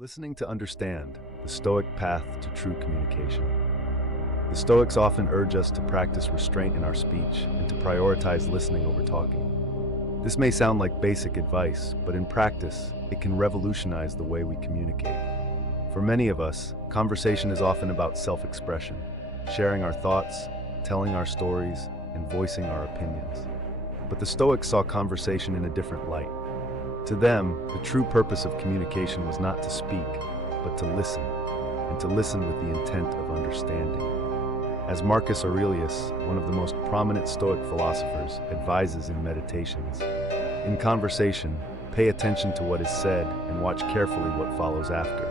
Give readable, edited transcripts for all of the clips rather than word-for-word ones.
Listening to understand, the Stoic path to true communication. The Stoics often urge us to practice restraint in our speech and to prioritize listening over talking. This may sound like basic advice, but in practice, it can revolutionize the way we communicate. For many of us, conversation is often about self-expression, sharing our thoughts, telling our stories, and voicing our opinions. But the Stoics saw conversation in a different light. To them, the true purpose of communication was not to speak, but to listen, and to listen with the intent of understanding. As Marcus Aurelius, one of the most prominent Stoic philosophers, advises in Meditations, in conversation, pay attention to what is said and watch carefully what follows after.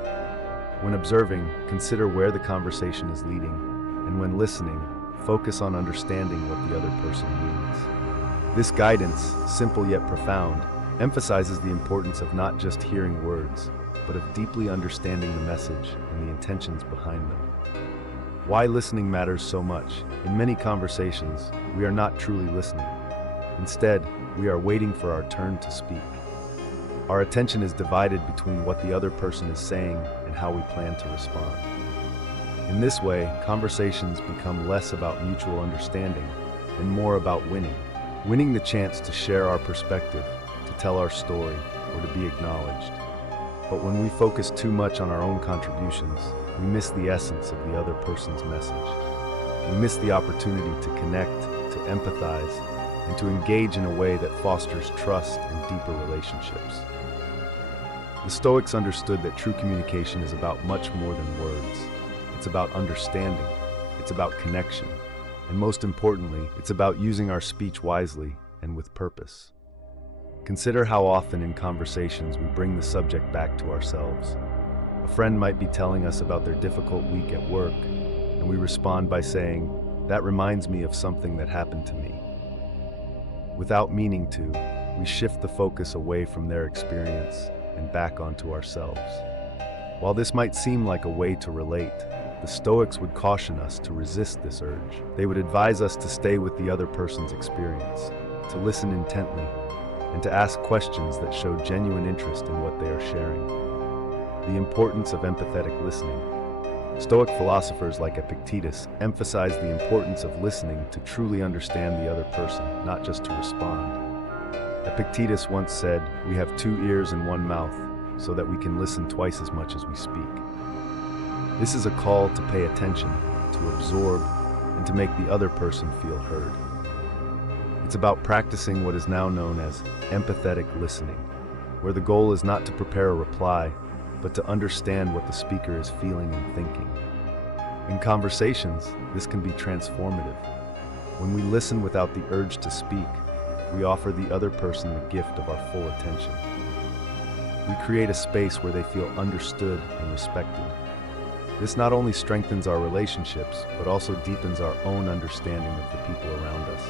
When observing, consider where the conversation is leading, and when listening, focus on understanding what the other person means. This guidance, simple yet profound, emphasizes the importance of not just hearing words, but of deeply understanding the message and the intentions behind them. Why listening matters so much. In many conversations, we are not truly listening. Instead, we are waiting for our turn to speak. Our attention is divided between what the other person is saying and how we plan to respond. In this way, conversations become less about mutual understanding and more about winning the chance to share our perspective, to tell our story, or to be acknowledged. But when we focus too much on our own contributions, we miss the essence of the other person's message. We miss the opportunity to connect, to empathize, and to engage in a way that fosters trust and deeper relationships. The Stoics understood that true communication is about much more than words. It's about understanding, it's about connection, and most importantly, it's about using our speech wisely and with purpose. Consider how often in conversations we bring the subject back to ourselves. A friend might be telling us about their difficult week at work, and we respond by saying, "That reminds me of something that happened to me." Without meaning to, we shift the focus away from their experience and back onto ourselves. While this might seem like a way to relate, the Stoics would caution us to resist this urge. They would advise us to stay with the other person's experience, to listen intently, and to ask questions that show genuine interest in what they are sharing. The importance of empathetic listening. Stoic philosophers like Epictetus emphasize the importance of listening to truly understand the other person, not just to respond. Epictetus once said, "We have 2 ears and 1 mouth, so that we can listen twice as much as we speak." This is a call to pay attention, to absorb, and to make the other person feel heard. It's about practicing what is now known as empathetic listening, where the goal is not to prepare a reply, but to understand what the speaker is feeling and thinking. In conversations, this can be transformative. When we listen without the urge to speak, we offer the other person the gift of our full attention. We create a space where they feel understood and respected. This not only strengthens our relationships, but also deepens our own understanding of the people around us.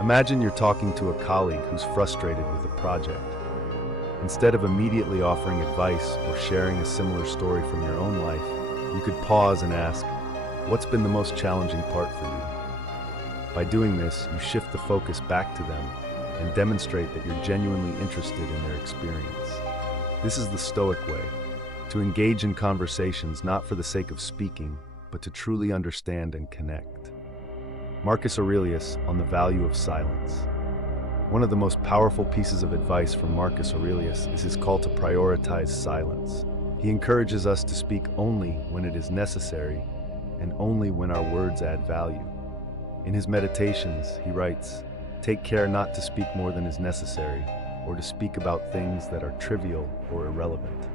Imagine you're talking to a colleague who's frustrated with a project. Instead of immediately offering advice or sharing a similar story from your own life, you could pause and ask, "What's been the most challenging part for you?" By doing this, you shift the focus back to them and demonstrate that you're genuinely interested in their experience. This is the Stoic way, to engage in conversations not for the sake of speaking, but to truly understand and connect. Marcus Aurelius on the value of silence. One of the most powerful pieces of advice from Marcus Aurelius is his call to prioritize silence. He encourages us to speak only when it is necessary and only when our words add value. In his Meditations, he writes, "Take care not to speak more than is necessary, or to speak about things that are trivial or irrelevant."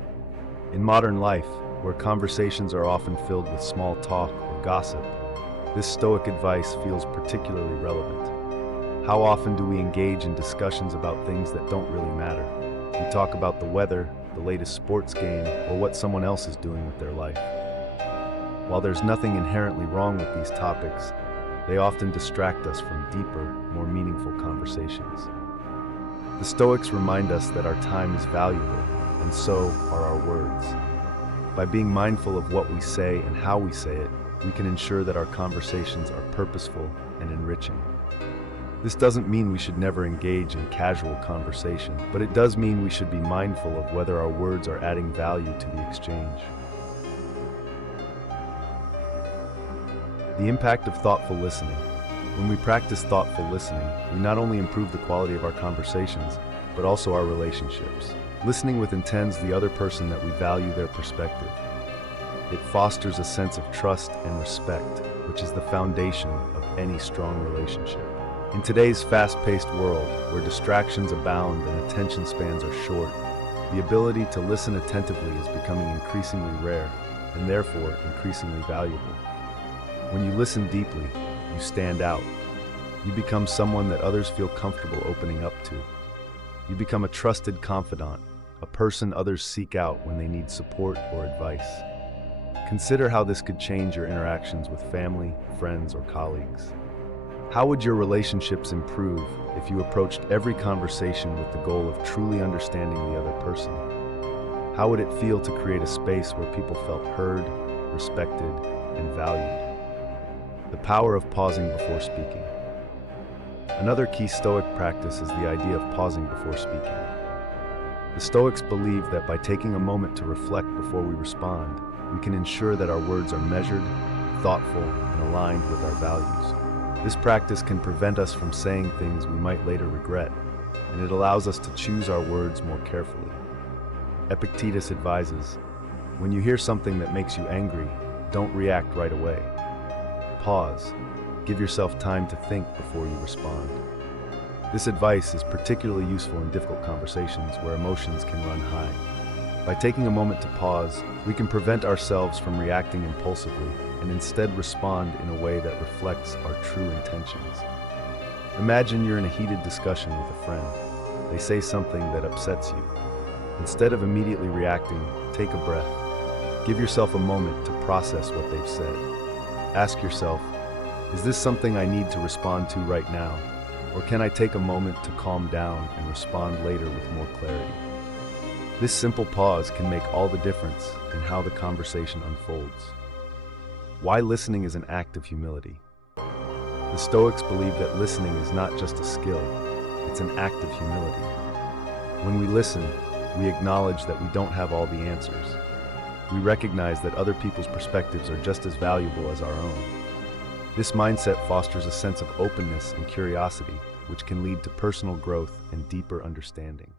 In modern life, where conversations are often filled with small talk or gossip, this Stoic advice feels particularly relevant. How often do we engage in discussions about things that don't really matter? We talk about the weather, the latest sports game, or what someone else is doing with their life. While there's nothing inherently wrong with these topics, they often distract us from deeper, more meaningful conversations. The Stoics remind us that our time is valuable, and so are our words. By being mindful of what we say and how we say it, we can ensure that our conversations are purposeful and enriching. This doesn't mean we should never engage in casual conversation, but it does mean we should be mindful of whether our words are adding value to the exchange. The impact of thoughtful listening. When we practice thoughtful listening, we not only improve the quality of our conversations, but also our relationships. Listening with intends the other person that we value their perspective. It fosters a sense of trust and respect, which is the foundation of any strong relationship. In today's fast-paced world, where distractions abound and attention spans are short, the ability to listen attentively is becoming increasingly rare, and therefore increasingly valuable. When you listen deeply, you stand out. You become someone that others feel comfortable opening up to. You become a trusted confidant, a person others seek out when they need support or advice. Consider how this could change your interactions with family, friends, or colleagues. How would your relationships improve if you approached every conversation with the goal of truly understanding the other person? How would it feel to create a space where people felt heard, respected, and valued? The power of pausing before speaking. Another key Stoic practice is the idea of pausing before speaking. The Stoics believe that by taking a moment to reflect before we respond, we can ensure that our words are measured, thoughtful, and aligned with our values. This practice can prevent us from saying things we might later regret, and it allows us to choose our words more carefully. Epictetus advises, when you hear something that makes you angry, don't react right away. Pause. Give yourself time to think before you respond. This advice is particularly useful in difficult conversations where emotions can run high. By taking a moment to pause, we can prevent ourselves from reacting impulsively and instead respond in a way that reflects our true intentions. Imagine you're in a heated discussion with a friend. They say something that upsets you. Instead of immediately reacting, take a breath. Give yourself a moment to process what they've said. Ask yourself, is this something I need to respond to right now? Or can I take a moment to calm down and respond later with more clarity? This simple pause can make all the difference in how the conversation unfolds. Why listening is an act of humility. The Stoics believe that listening is not just a skill, it's an act of humility. When we listen, we acknowledge that we don't have all the answers. We recognize that other people's perspectives are just as valuable as our own. This mindset fosters a sense of openness and curiosity, which can lead to personal growth and deeper understanding.